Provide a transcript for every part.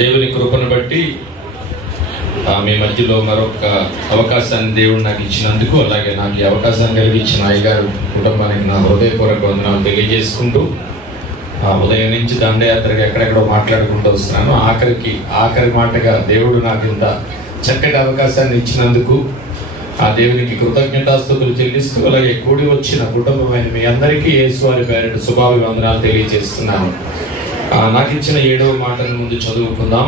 దేవుని కృపను బట్టి మీ మధ్యలో మరొక అవకాశాన్ని దేవుడు నాకు ఇచ్చినందుకు, అలాగే నాకు ఈ అవకాశాన్ని కలిగించిన అయ్యగారు కుటుంబానికి నా హృదయపూర్వక వందనాలు తెలియజేసుకుంటూ, ఉదయం నుంచి దండయాత్రగా ఎక్కడెక్కడో మాట్లాడుకుంటూ వస్తున్నాను. ఆఖరి మాటగా దేవుడు నాకు ఇంత చక్కటి అవకాశాన్ని ఇచ్చినందుకు ఆ దేవునికి కృతజ్ఞతాస్తుతులు చెల్లిస్తూ, అలాగే కూడి వచ్చిన కుటుంబమైన మీ అందరికీ యేసువారి పేరిట శుభాభివందనాలు తెలియజేస్తున్నాను. నాకు ఇచ్చిన 7వ మాటను ముందు చదువుకుందాం.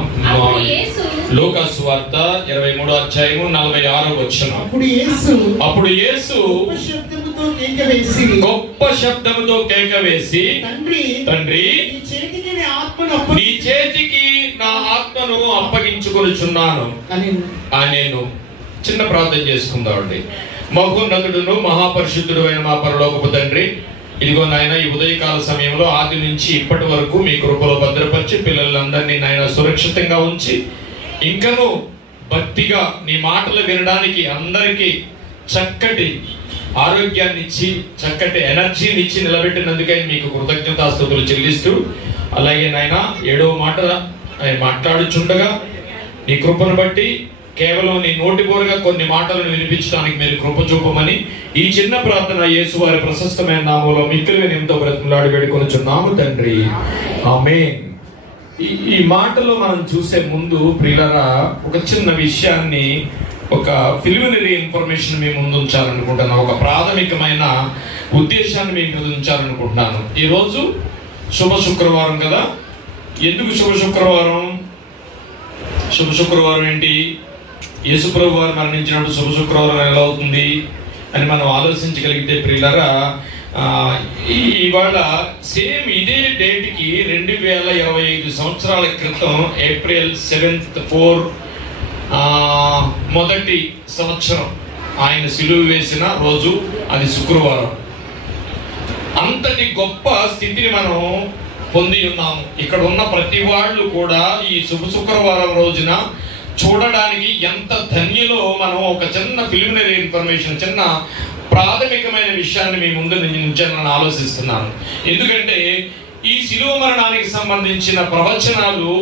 లూకా సువార్త 23వ అధ్యాయము 46వ వచనం. అప్పుడు యేసు గొప్ప శబ్దముతో కేక వేసి, తండ్రి నీ చేతికి నా ఆత్మను అప్పగించుకొనుచున్నాను అని నేను చిన్న ప్రార్థన చేసుకుందామండి. మహోన్నతుడును మహాపరిశుద్ధుడు అయిన మా పరలోకపు తండ్రి, ఇదిగో నాయన ఈ ఉదయకాల సమయంలో ఆది నుంచి ఇప్పటి వరకు మీ కృపలో భద్రపరిచి పిల్లలందరినీ నాయన సురక్షితంగా ఉంచి, ఇంకనూ భక్తిగా నీ మాటలు వినడానికి అందరికీ చక్కటి ఆరోగ్యాన్ని ఇచ్చి చక్కటి ఎనర్జీని ఇచ్చి నిలబెట్టినందుకై మీకు కృతజ్ఞతాస్తుతులు చెల్లిస్తూ, అలాగే నాయన 7వ మాట మాట్లాడుచుండగా నీ కృపను బట్టి కేవలం నీ నోటిపోరుగా కొన్ని మాటలను వినిపించడానికి మీరు కృప చూపమని ఈ చిన్న ప్రార్థన యేసువారి ప్రశస్తమైన నామములో మిక్కిలి నిమితో బ్రతిమలాడి వేడుకొనుచున్నాము తండ్రి, ఆమేన్. ఈ మాటలో మనం చూసే ముందు ప్రియులారా, ఒక చిన్న విషయాన్ని, ఒక ప్రిలిమినరీ ఇన్ఫర్మేషన్ మీ ముందు ఉంచాలనుకుంటున్నాను. ఒక ప్రాథమికమైన ఉద్దేశాన్ని మీ ముందు ఉంచాలనుకుంటున్నాను. ఈరోజు శుభ శుక్రవారం కదా. ఎందుకు శుభ శుక్రవారం? శుభ శుక్రవారం ఏంటి? యేసుప్రభు వారు మరణించినప్పుడు శుభ శుక్రవారం ఎలా అవుతుంది అని మనం ఆలోచించగలిగితే ప్రియులారా, ఇవాళ సేమ్ ఇదే డేట్ కి 2025 సంవత్సరాల క్రితం ఏప్రిల్ 7th 4 మొదటి సంవత్సరం ఆయన సిలువ వేసిన రోజు, అది శుక్రవారం. అంతటి గొప్ప స్థితిని మనం పొంది ఉన్నాము. ఇక్కడ ఉన్న ప్రతి వాళ్ళు కూడా ఈ శుభ శుక్రవారం రోజున చూడడానికి ఎంత ధన్యులో మనం ఒక చిన్న ప్రిలిమినరీ ఇన్ఫర్మేషన్, చిన్న ప్రాథమికమైన విషయాన్ని మీ ముందు ఉంచాలని ఆలోచిస్తున్నాను. ఎందుకంటే ఈ శిలువ మరణానికి సంబంధించిన ప్రవచనాలు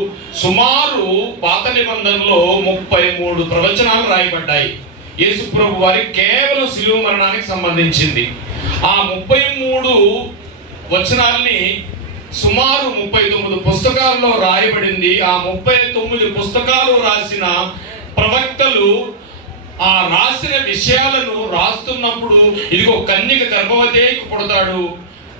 సుమారు పాత నిబంధనలో 33 ప్రవచనాలు రాయబడ్డాయి. యేసు ప్రభు వారి కేవలం శిలువ మరణానికి సంబంధించింది. ఆ 33 వచనాల్ని సుమారు 39 పుస్తకాల్లో రాయబడింది. ఆ 39 పుస్తకాలు రాసిన ప్రవక్తలు ఆ రాసిన విషయాలను రాస్తున్నప్పుడు, ఇదిగో కన్యక గర్భవతి పుడతాడు,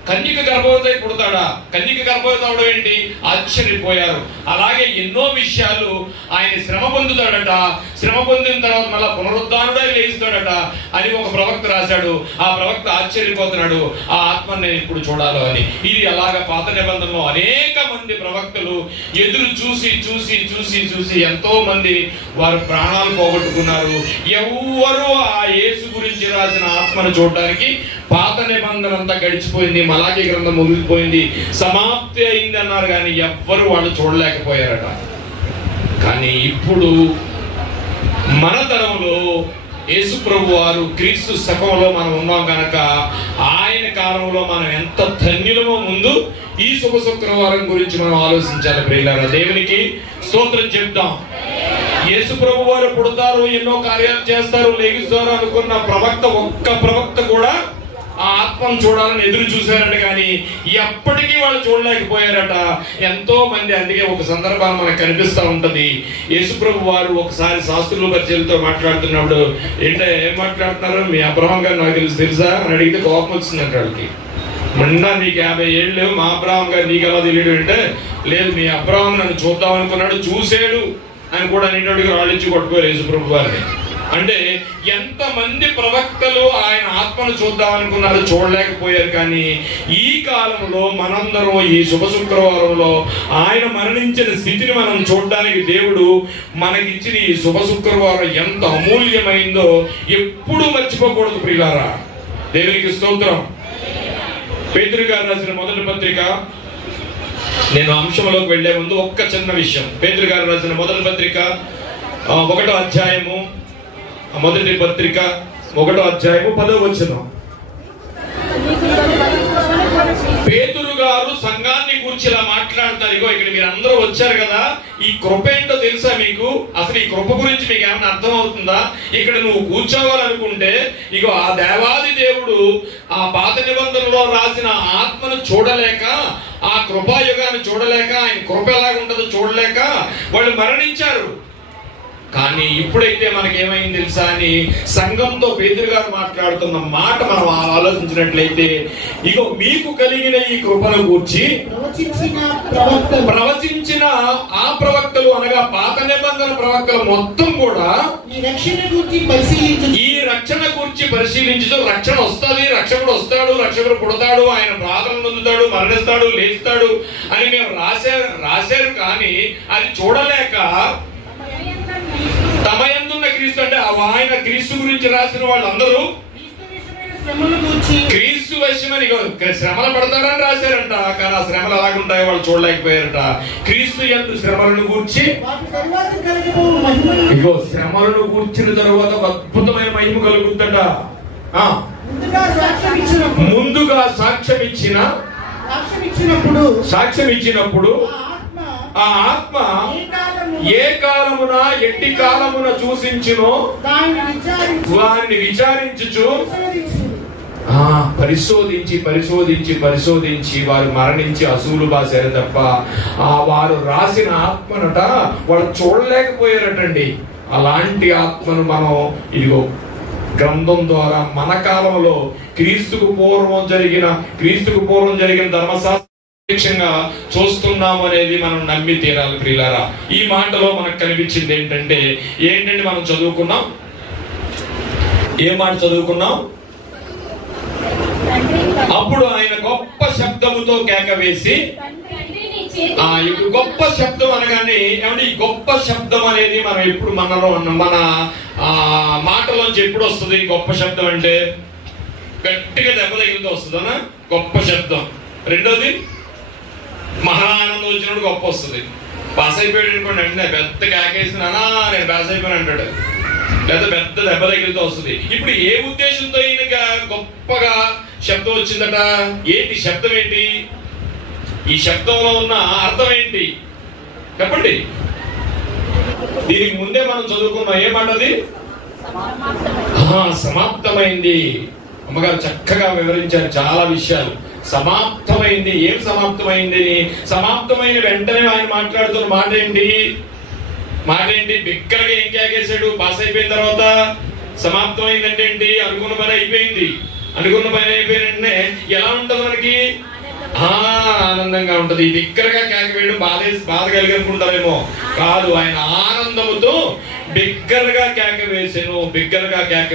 కన్యక గర్భవతి పుడతాడా, కన్యక గర్భవతి అవడం ఏంటి, ఆశ్చర్యపోయారు. అలాగే ఎన్నో విషయాలు, ఆయన శ్రమ పొందుతాడట, శ్రమ పొందిన తర్వాత మళ్ళా పునరుద్ధానుడై లేస్తాడట అని ఒక ప్రవక్త రాశాడు. ఆ ప్రవక్త ఆశ్చర్యపోతున్నాడు, ఆ ఆత్మను నేను ఇప్పుడు చూడాలో అని. ఇది అలాగా పాత నిబంధనలో అనేక మంది ప్రవక్తలు ఎదురు చూసి చూసి చూసి చూసి ఎంతో మంది వారు ప్రాణాలు పోగొట్టుకున్నారు. ఎవ్వరూ ఆ యేసు గురించి రాసిన ఆత్మను చూడడానికి, పాత నిబంధన అంతా గడిచిపోయింది, మలాకీ గ్రంథం ముగిసిపోయింది, సమాప్తి అయింది అన్నారు, కానీ ఎవ్వరు వాళ్ళు చూడలేకపోయారట. కానీ ఇప్పుడు మన తరంలో యేసు ప్రభు వారు క్రీస్తు శకంలో మనం ఉన్నాం కనుక ఆయన కాలంలో మనం ఎంత ధన్యులమో ముందు ఈ శుభ శుక్రవారం గురించి మనం ఆలోచించాలి ప్రియులారా. దేవునికి స్తోత్రం చెప్తాం. యేసు ప్రభు వారు పుడతారు, ఎన్నో కార్యాలు చేస్తారు, లేగిస్తారు అనుకున్న ప్రవక్త ఒక్క ప్రవక్త కూడా ఆ ఆత్మను చూడాలని ఎదురు చూశారట, కానీ ఎప్పటికీ వాళ్ళు చూడలేకపోయారట ఎంతో మంది. అందుకే ఒక సందర్భం మనకు కనిపిస్తూ ఉంటది. యేసుప్రభు వారు ఒకసారి శాస్త్రుల పరిచయలతో మాట్లాడుతున్నప్పుడు, ఏంటో ఏం మాట్లాడుతున్నారు, మీ అబ్రహాం గారు నాకు తెలుసా అని అడిగితే కోపం వచ్చిందంట వాళ్ళకి. మొన్న నీకు 50 ఏళ్ళు, మా అబ్రహాం గారు నీకు ఎలా తెలియడు అంటే, లేదు మీ అబ్రహాం నన్ను చూద్దాం అనుకున్నాడు, చూసాడు అని కూడా నిన్నటికి రాళ్ళించి కొట్టుకోరు యేసుప్రభు వారిని. అంటే ఎంతమంది ప్రవక్తలు ఆయన ఆత్మను చూద్దాం అనుకున్నారు, చూడలేకపోయారు. కానీ ఈ కాలంలో మనందరం ఈ శుభ శుక్రవారంలో ఆయన మరణించిన స్థితిని మనం చూడడానికి దేవుడు మనకిచ్చిన ఈ శుభ శుక్రవారం ఎంత అమూల్యమైందో ఎప్పుడూ మర్చిపోకూడదు ప్రియులారా. దేవునికి స్తోత్రం. పేతురు గారు రాసిన మొదటి పత్రిక, నేను అంశంలోకి వెళ్లే ముందు ఒక్క చిన్న విషయం. పేతురు గారు రాసిన మొదటి పత్రిక 1వ అధ్యాయము, మొదటి పత్రిక 1వ అధ్యాయము 10వ వచనం. పేతురు గారు సంఘాన్ని గురించి ఇలా మాట్లాడుతున్నారు. ఇగో ఇక్కడ మీరు అందరూ వచ్చారు కదా, ఈ కృప ఏంటో తెలుసా మీకు? అసలు ఈ కృప గురించి మీకు ఏమైనా అర్థం అవుతుందా? ఇక్కడ నువ్వు కూర్చోవాలనుకుంటే ఇగో ఆ దేవాది దేవుడు ఆ పాత నిబంధనలో రాసిన ఆత్మను చూడలేక, ఆ కృపాయుగాన్ని చూడలేక, ఆయన కృప ఎలాగుంటుందో చూడలేక వాళ్ళు మరణించారు. కానీ ఇప్పుడైతే మనకేమైంది తెలుసా అని సంఘంతో పేతురు గారు మాట్లాడుతున్న మాట మనం ఆలోచించినట్లయితే, ఇగో మీకు కలిగిన ఈ కృపను గూర్చి ప్రవచించిన ఆ ప్రవక్తలు అనగా పాత నిబంధన ప్రవక్తలు మొత్తం కూడా ఈ రక్షణ గూర్చి పరిశీలించు. రక్షణ వస్తుంది, రక్షకుడు వస్తాడు, రక్షకుడు పుడతాడు, ఆయన ప్రార్థన పొందుతాడు, మరణిస్తాడు, లేస్తాడు అని మేము రాశారు. కానీ అది చూడలేక తమ యందున్న క్రీస్తు అంటే ఆయన క్రీస్తు గురించి రాసిన వాళ్ళందరూ క్రీస్తు వశమని శ్రమలు పడతారని రాశారంట. కానీ ఆ శ్రమలు ఎలాగుంటాయో వాళ్ళు చూడలేకపోయారట. క్రీస్తు యందు శ్రమలను గూర్చి, ఇగో శ్రమలను గూర్చిన తరువాత ఒక అద్భుతమైన మహిమ కలుగుతుందట. ముందుగా సాక్ష్యం ఇచ్చినప్పుడు ఆ ఆత్మ ఏ కాలమున ఎట్టి కాలమున చూసించునో వారిని విచారించుచు పరిశోధించి వారు మరణించి అసూలు బాసారు తప్ప ఆ వారు రాసిన ఆత్మనట వాళ్ళు చూడలేకపోయారటండి. అలాంటి ఆత్మను మనం ఇదిగో గ్రంథం ద్వారా మన కాలంలో క్రీస్తుకు పూర్వం జరిగిన ధర్మశాస్త్ర చూస్తున్నాము అనేది మనం నమ్మి తీరాలి ప్రియులారా. ఈ మాటలో మనకు కనిపించింది ఏంటంటే మనం చదువుకున్నాం, ఏ మాట చదువుకున్నాం? అప్పుడు ఆయన గొప్ప శబ్దముతో కేక వేసి, గొప్ప శబ్దం అనగానే ఏమంటే ఈ గొప్ప శబ్దం అనేది మనం ఎప్పుడు మన మాటలోంచి ఎప్పుడు వస్తుంది? గొప్ప శబ్దం అంటే గట్టిగా దెబ్బ తగిలితో వస్తుందనా గొప్ప శబ్దం. రెండోది మహానందం వచ్చినప్పుడు గొప్ప వస్తుంది. పాస్ అయిపోయాడు అనుకోండి, అంటే పెద్ద కేకేసినానా నేను పాస్ అయిపోయాను అంటాడు, లేదా పెద్ద దెబ్బ తగిలితో వస్తుంది. ఇప్పుడు ఏ ఉద్దేశంతో ఈయన గొప్పగా శబ్దం వచ్చిందట? ఏంటి శబ్దం? ఏంటి ఈ శబ్దంలో ఉన్న అర్థం ఏంటి చెప్పండి? దీనికి ముందే మనం చదువుకున్నాం, ఏమంటది? సమాప్తమైంది. అమ్మగారు చక్కగా వివరించారు చాలా విషయాలు. సమాప్తమైంది. ఏం సమాప్తమైంది? సమాప్తమైన వెంటనే ఆయన మాట్లాడుతున్న మాట ఏంటి? బిగ్గరగా ఏం కేకేశాడు? పాస్ అయిపోయిన తర్వాత సమాప్తమైందంటే ఏంటి? అనుకున్న పని అయిపోయింది వెంటనే ఎలా ఉంటది మనకి? ఆనందంగా ఉంటది. బిగ్గరగా కేక వేయడం బాధ కలిగి అనుకుంటారేమో, కాదు. ఆయన ఆనందముతో బిగ్గరగా కేక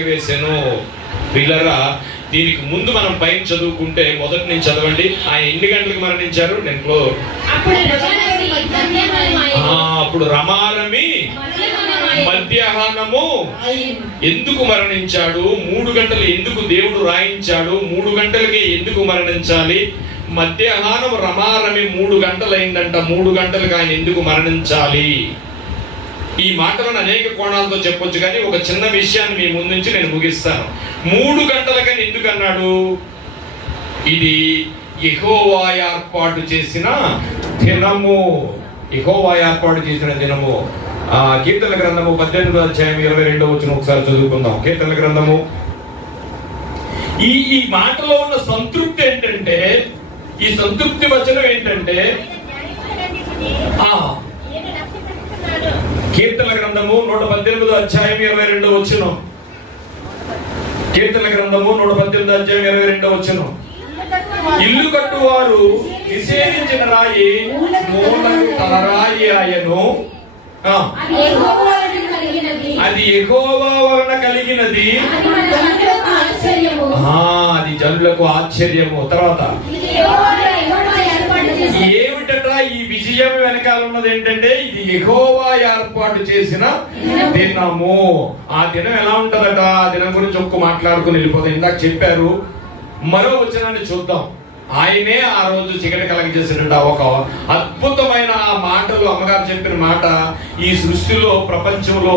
వేసెను. పిల్లరా, దీనికి ముందు మనం పైన చదువుకుంటే మొదటి నుంచి చదవండి. ఆయన ఎన్ని గంటలకు మరణించారు? అప్పుడు రమారమి మధ్యాహ్నము ఎందుకు మరణించాడు? 3 గంటలు ఎందుకు దేవుడు రాయించాడు? 3 గంటలకి ఎందుకు మరణించాలి? మధ్యాహ్నం రమారమి 3 గంటలైందంట. 3 గంటలకు ఆయన ఎందుకు మరణించాలి? ఈ మాటలను అనేక కోణాలతో చెప్పొచ్చు, కానీ ఒక చిన్న విషయాన్ని మీ ముందు నుంచి నేను ముగిస్తాను. 3 గంటలకని ఎందుకు అన్నాడు? ఇది యెహోవా ఏర్పాటు చేసిన దినము. కీర్తనల గ్రంథము 18వ అధ్యాయం 22వ వచనం ఒకసారి చదువుకుందాం. కీర్తనల గ్రంథము. ఈ మాటలో ఉన్న సంతృప్తి ఏంటంటే, ఈ సంతృప్తి వచనం ఏంటంటే, కీర్తనల గ్రంథము 118వ అధ్యాయం 22వ వచనం. కీర్తనల గ్రంథము 118వ అధ్యాయం 22వ వచనం. ఇల్లు కట్టువారు నిషేధించిన రాయి మూలకు తలరాయి ఆయను. అది యెహోవా వలన కలిగినది, అది జనులకు ఆశ్చర్యము. తర్వాత ఏమిటట ఈ విజయం వెనకాల ఉన్నది ఏంటంటే, ఇది యెహోవా ఏర్పాటు చేసిన దినము. ఆ దినం ఎలా ఉంటదట? ఆ దినం గురించి ఒక్క మాట్లాడుకుని వెళ్ళిపోతాం. ఇందాక చెప్పారు. మరో వచనాన్ని చూద్దాం. ఆయనే ఆ రోజు చీకటి కలగజేసినట్టు ఒక అద్భుతమైన ఆ మాటలు అమ్మగారు చెప్పిన మాట ఈ సృష్టిలో ప్రపంచంలో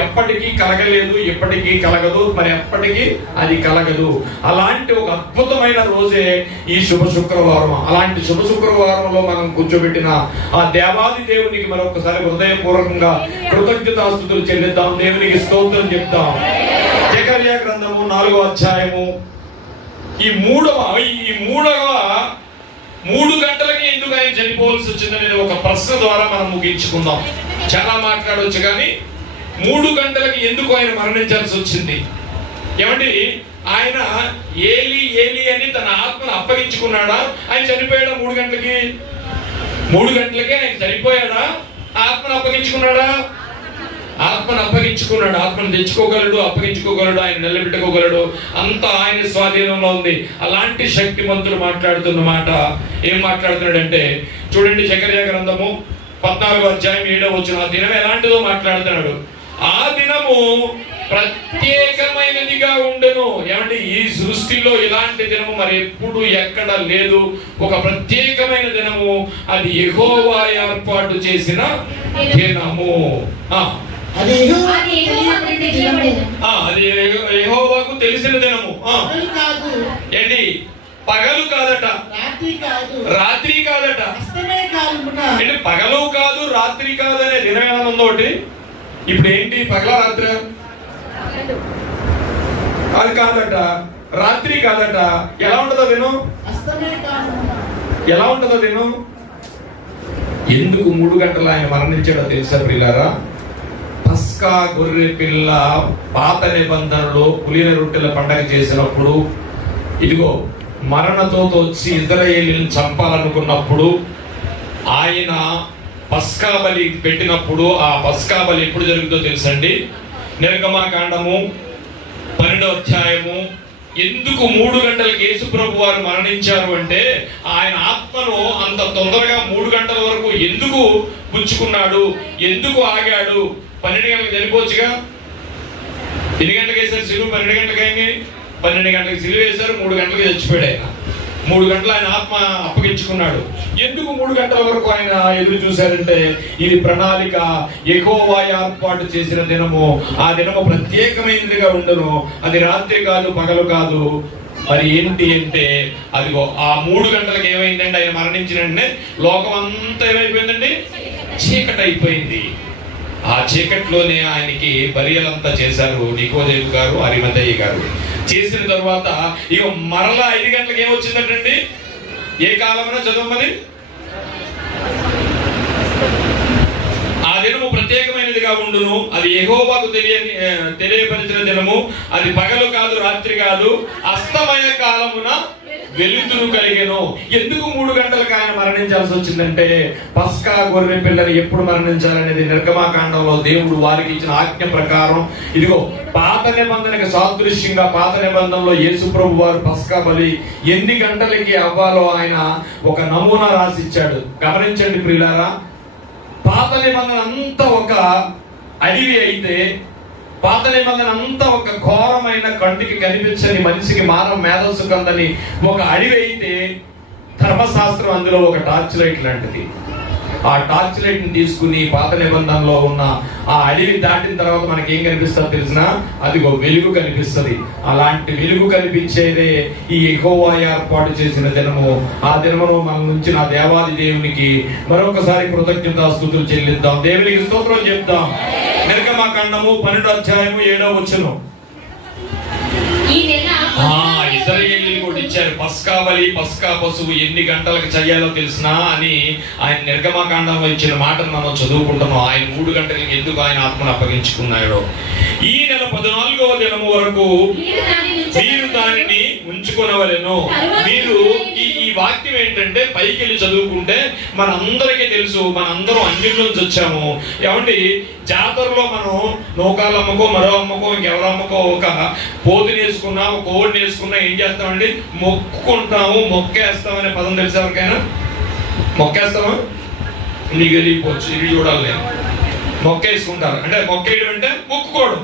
ఎప్పటికీ కలగలేదు, ఎప్పటికీ కలగదు, మరి ఎప్పటికీ అది కలగదు. అలాంటి ఒక అద్భుతమైన రోజే ఈ శుభ శుక్రవారం. అలాంటి శుభ శుక్రవారంలో మనం కూర్చోబెట్టిన ఆ దేవాది దేవునికి మరొకసారి హృదయపూర్వకంగా కృతజ్ఞతాస్తుతులు చెల్లిద్దాం, దేవునికి స్తోత్రం చెప్తాం. జకర్యా గ్రంథము 4వ అధ్యాయము ఈ మూడవ 3 గంటలకి ఎందుకు ఆయన చనిపోవాల్సి వచ్చిందనేది ఒక ప్రశ్న ద్వారా మనం ముగించుకుందాం. చాలా మాట్లాడవచ్చు, కానీ 3 గంటలకి ఎందుకు ఆయన మరణించాల్సి వచ్చింది? ఏమండి, ఆయన ఏలి ఏలి అని తన ఆత్మను అప్పగించుకున్నాడా? ఆయన చనిపోయాడా 3 గంటలకి? 3 గంటలకే ఆయన చనిపోయాడా? ఆత్మను అప్పగించుకున్నాడా? ఆత్మను అప్పగించుకున్నాడు. ఆత్మను తెచ్చుకోగలడు, అప్పగించుకోగలడు, ఆయన నిలబెట్టుకోగలడు. అంతా ఆయన స్వాధీనంలో ఉంది. అలాంటి శక్తిమంతుడు మాట్లాడుతున్న మాట ఏం మాట్లాడుతున్నాడంటే చూడండి, జకర్యా గ్రంథము 14వ అధ్యాయం 7వ వచనం. ఆ దినం ఎలాంటిదో మాట్లాడుతున్నాడు. ఆ దినము ప్రత్యేకమైనదిగా ఉండెను. ఏమంటే ఈ సృష్టిలో ఇలాంటి దినము మరి ఎప్పుడు ఎక్కడ లేదు. ఒక ప్రత్యేకమైన దినము, అది యెహోవా ఏర్పాటు చేసిన దినము. అది యెహోవాకు తెలిసిన దినము. ఏంటి? పగలు కాదట, రాత్రి కాదట. అంటే పగలు కాదు, రాత్రి కాదు అనే దినం ఏమైనా ఉందో ఒకటి. ఇప్పుడు ఏంటి, పగల రాత్రి? అది కాదట, రాత్రి కాదట. ఎలా ఉంటుందో దినం? ఎలా ఉంటుందో దినం? ఎందుకు 3 గంటలు ఆయన మరణించాడో తెలుసా ప్రియులారా? పస్కా గొర్రె పిల్ల పాత నిబంధనలో పులిన రొట్టెల పండగ చేసినప్పుడు, ఇదిగో మరణతో వచ్చి ఇశ్రాయేలుని చంపాలనుకున్నప్పుడు ఆయన పస్కా బలి పెట్టినప్పుడు, ఆ పస్కా బలి ఎప్పుడు జరుగుతుందో తెలుసండి? నిర్గమకాండము 12వ అధ్యాయము. ఎందుకు 3 గంటలకు యేసు ప్రభు వారు మరణించారు అంటే, ఆయన ఆత్మను అంత తొందరగా 3 గంటల వరకు ఎందుకు పుచ్చుకున్నాడు, ఎందుకు ఆగాడు? 12 గంటలకు చనిపోవచ్చుగా. ఎన్ని గంటలకు వేశారు సిలువ? 12 గంటలకు అయింది. 12 గంటలకు సిలువ వేశారు, 3 గంటలకు చచ్చిపోయాడు ఆయన. 3 గంటలు ఆయన ఆత్మ అప్పగించుకున్నాడు. ఎందుకు 3 గంటల వరకు ఆయన ఎదురు చూశారంటే, ఇది ప్రణాళిక, యెహోవా ఏర్పాటు చేసిన దినము. ఆ దినము ప్రత్యేకమైనదిగా ఉండను. అది రాత్రి కాదు, పగలు కాదు. మరి ఏంటి అంటే, అదిగో ఆ 3 గంటలకు ఏమైందంటే, ఆయన మరణించిన వెంటనే లోకం అంతా ఏమైపోయిందండి? చీకటి అయిపోయింది. ఆ చీకట్లోనే ఆయనకి బరియలంతా చేశారు నికోదేము గారు, అరిమతయ్య గారు. చేసిన తర్వాత ఇక మరలా 5 గంటలకు ఏమొచ్చిందంటండి? ఏ కాలమైనా చదవమని. ఆ దినము ప్రత్యేకమైనదిగా ఉండును. అది యెహోవాకు తెలియపరిచిన దినము. అది పగలు కాదు, రాత్రి కాదు, అస్తమయ కాలమున వెలుతురు కలిగెను. ఎందుకు 3 గంటలకు ఆయన మరణించాల్సి వచ్చిందంటే, పస్కా గొర్రె పిల్లని ఎప్పుడు మరణించాలనేది నిర్గమకాండంలో దేవుడు వారికి ఇచ్చిన ఆజ్ఞ ప్రకారం. ఇదిగో పాత నిబంధనకి సాదృశ్యంగా పాత నిబంధనలో యేసు ప్రభు వారు పస్కా బలి ఎన్ని గంటలకి అవ్వాలో ఆయన ఒక నమూనా రాసిచ్చాడు. గమనించండి ప్రియులారా, పాత నిబంధన అంతా ఒక అడవి అయితే, పాత నిబంధన అంతా ఒక ఘోరమైన కంటికి కనిపించని మనిషికి మానవ మేధస్సు కందని ఒక అడవి అయితే, ధర్మశాస్త్రం అందులో ఒక టార్చ్ లైట్ లాంటిది. ఆ టార్చ్ లైట్ ని తీసుకుని పాత నిబంధనలో ఉన్న ఆ అడవి దాటిన తర్వాత మనకి ఏం కనిపిస్తుంది తెలిసిన? అదిగో వెలుగు కనిపిస్తుంది. అలాంటి వెలుగు కనిపించేదే ఈ యెహోవా ఏర్పాటు చేసిన దినము. ఆ దినమును మన నుంచి నా దేవాది దేవునికి మరొకసారి కృతజ్ఞతాస్తుతులు చెల్లిద్దాం, దేవునికి స్తోత్రం చెప్తాం. నిర్గమకాండము 12వ అధ్యాయము 7వ వచనం. ఇశ్రాయేలీయులు కూడా ఇచ్చారు పస్కా బలి, పస్కా పశువు ఎన్ని గంటలకు చేయాలో తెలిసినా అని ఆయన నిర్గమకాండంలో ఇచ్చిన మాటను మనం చదువుకుంటున్నాం. ఆయన 3 గంటలకు ఎందుకు ఆయన ఆత్మను అప్పగించుకున్నాడో. ఈ నెల 14వ దినము వరకు మీరు దానిని ఉంచుకొనవలెను. మీరు ఈ వాక్యం ఏంటంటే, పైకి వెళ్ళి చదువుకుంటే మనందరికీ తెలుసు, మనందరం అన్నిటి నుంచి వచ్చాము. ఏమంటే జాతరలో మనం నూకాలు అమ్మకో, మరో అమ్మకో, ఇంకెవరో అమ్మకో ఒక పోతుని వేసుకున్నా, ఒక కోడిని వేసుకున్నా ఏం చేస్తామండి? మొక్కుకుంటాము. మొక్కేస్తామనే పదం తెలుసు ఎవరికైనా? మొక్కేస్తామా? నీకు వెళ్ళిపోవచ్చు, ఇది చూడాలి. నేను మొక్కేసుకుంటారు అంటే, మొక్కేయడం అంటే మొక్కుకోవడం.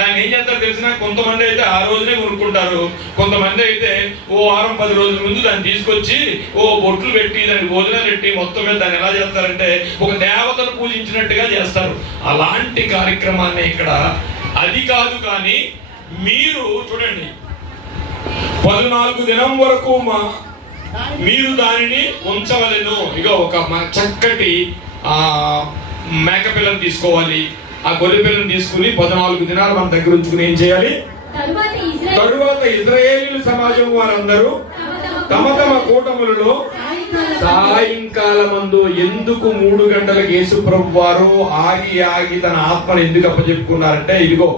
దాన్ని ఏం చేస్తారో తెలిసిన, కొంతమంది అయితే ఆ రోజునే కొనుక్కుంటారు, కొంతమంది అయితే ఓ వారం 10 రోజుల ముందు దాన్ని తీసుకొచ్చి ఓ బొట్లు పెట్టి దానికి భోజనాలు పెట్టి మొత్తం మీద దాన్ని ఎలా చేస్తారంటే ఒక దేవతను పూజించినట్టుగా చేస్తారు. అలాంటి కార్యక్రమాన్ని ఇక్కడ అది కాదు. కానీ మీరు చూడండి, 14 దినం వరకు మీరు దానిని ఉంచవలెను. ఇక ఒక చక్కటి మేకపిల్లని తీసుకోవాలి, ఆ గొర్రె పిల్లని తీసుకుని 14 దినాలు మన దగ్గర ఉంచుకుని ఏం చేయాలి? తరువాత ఇశ్రాయేలీయుల సమాజం వారందరూ తమ తమ కూటములలో సాయంకాలమందు ఎందుకు 3 గంటలకు యేసు ప్రభు వారు ఆగి తన ఆత్మను ఎందుకు అప్పచెప్పుకున్నారంటే, ఇదిగో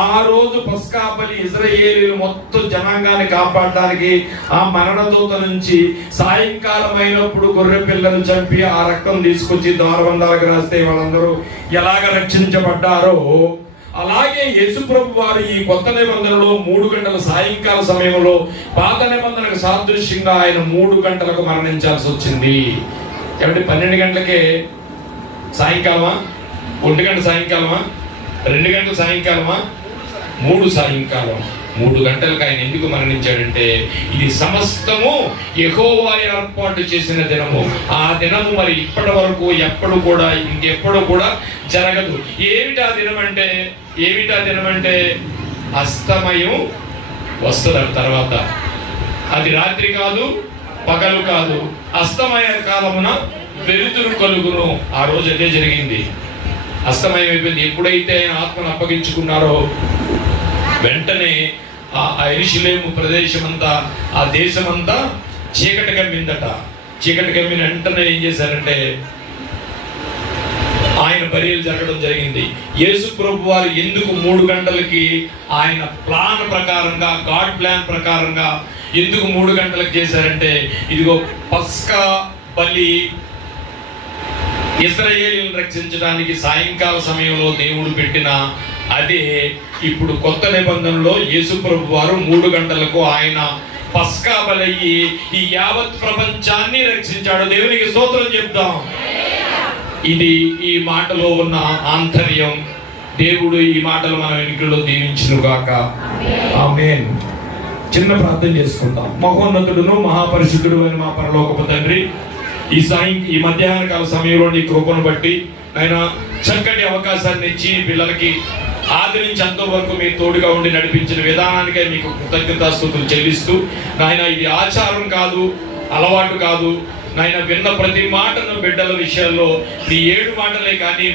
ఆ రోజు పస్కా బలి ఇశ్రాయేలీయులు మొత్తం జనాంగాన్ని కాపాడడానికి ఆ మరణదూత నుంచి సాయంకాలం అయినప్పుడు గొర్రె పిల్లను చంపి ఆ రక్తం తీసుకొచ్చి ద్వారబంధాలకు రాస్తే వాళ్ళందరూ ఎలాగ రక్షించబడ్డారో, అలాగే యేసు ప్రభు వారు ఈ కొత్త నిబంధనలో 3 గంటల సాయంకాల సమయంలో పాత నిబంధనకు సాదృశ్యంగా ఆయన 3 గంటలకు మరణించాల్సి వచ్చింది. కాబట్టి 12 గంటలకే సాయంకాలమా, 1 గంట సాయంకాలమా, 2 గంటల సాయంకాలమా, 3 సాయంకాలం, 3 గంటలకు ఆయన ఎందుకు మరణించాడంటే ఇది సమస్తము యెహోవా ఏర్పాటు చేసిన దినము. ఆ దినము మరి ఇప్పటి వరకు ఎప్పుడు కూడా ఇంకెప్పుడు కూడా జరగదు. ఏమిటా దినం అంటే అస్తమయం వస్తుంది తర్వాత. అది రాత్రి కాదు, పగలు కాదు, అస్తమయ కాలమున వెలుతురు కలుగును. ఆ రోజు అదే జరిగింది. అస్తమయం అయిపోయింది. ఎప్పుడైతే ఆయన ఆత్మను అప్పగించుకున్నారో వెంటనే ఆ యెరూషలేము ప్రదేశం అంతా, ఆ దేశమంతా చీకటి కమ్మిందట. చీకటి కమ్మిన వెంటనే ఏం చేశారంటే ఆయన బరియలు జరగడం జరిగింది. యేసు ప్రభు వారు ఎందుకు 3 గంటలకి ఆయన ప్లాన్ ప్రకారంగా, గాడ్ ప్లాన్ ప్రకారంగా ఎందుకు 3 గంటలకు చేశారంటే, ఇదిగో పస్కా బలి ఇశ్రాయేలీయులను రక్షించడానికి సాయంకాల సమయంలో దేవుడు పెట్టిన అదే ఇప్పుడు కొత్త నిబంధనలో యేసు ప్రభు వారు 3 గంటలకు ఆయన పస్కా బలయ్యి ఈ యావత్ ప్రపంచాన్ని రక్షించాడు. దేవునికి స్తోత్రం చెప్తాం. ఇది ఈ మాటలో ఉన్న ఆంతర్యం. దేవుడు ఈ మాటలు మన వెనుకలో దీవించును గాక. ఆమేన్. చిన్న ప్రార్థన చేసుకుందాం. మహోన్నతుడును మహాపరిశుద్ధుడు అయిన మా పరలోకపు తండ్రి, ఈ మధ్యాహ్న కాల సమయంలో నీ కృపను బట్టి ఆయన చక్కటి అవకాశాన్ని ఇచ్చి పిల్లలకి ఆది నుంచి అంతం వరకు మీరు తోడుగా ఉండి నడిపించిన విధానానికే మీకు కృతజ్ఞతాస్తుతులు చెల్లిస్తూ, నాయన ఇది ఆచారం కాదు, అలవాటు కాదు నాయన, విన్న ప్రతి మాటను బిడ్డల విషయాల్లో ఈ 7 మాటలే కానీ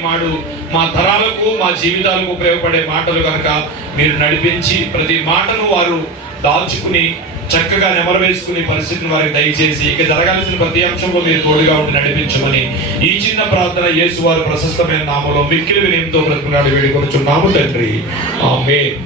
మా తరాలకు, మా జీవితాలకు ఉపయోగపడే మాటలు కనుక మీరు నడిపించి ప్రతి మాటను వారు దాల్చుకుని చక్కగా నెమరు వేసుకునే పరిస్థితిని వారికి దయచేసి ఇక జరగాల్సిన ప్రతి అంశంలో మీరు తోడుగా ఉండి నడిపించమని ఈ చిన్న ప్రార్థన యేసు వారు ప్రశస్తమైన నామములో మిక్కిలి వినయంతో బ్రతుకున్నాడు వేడుకొనుచున్నాము తండ్రి. ఆమేన్.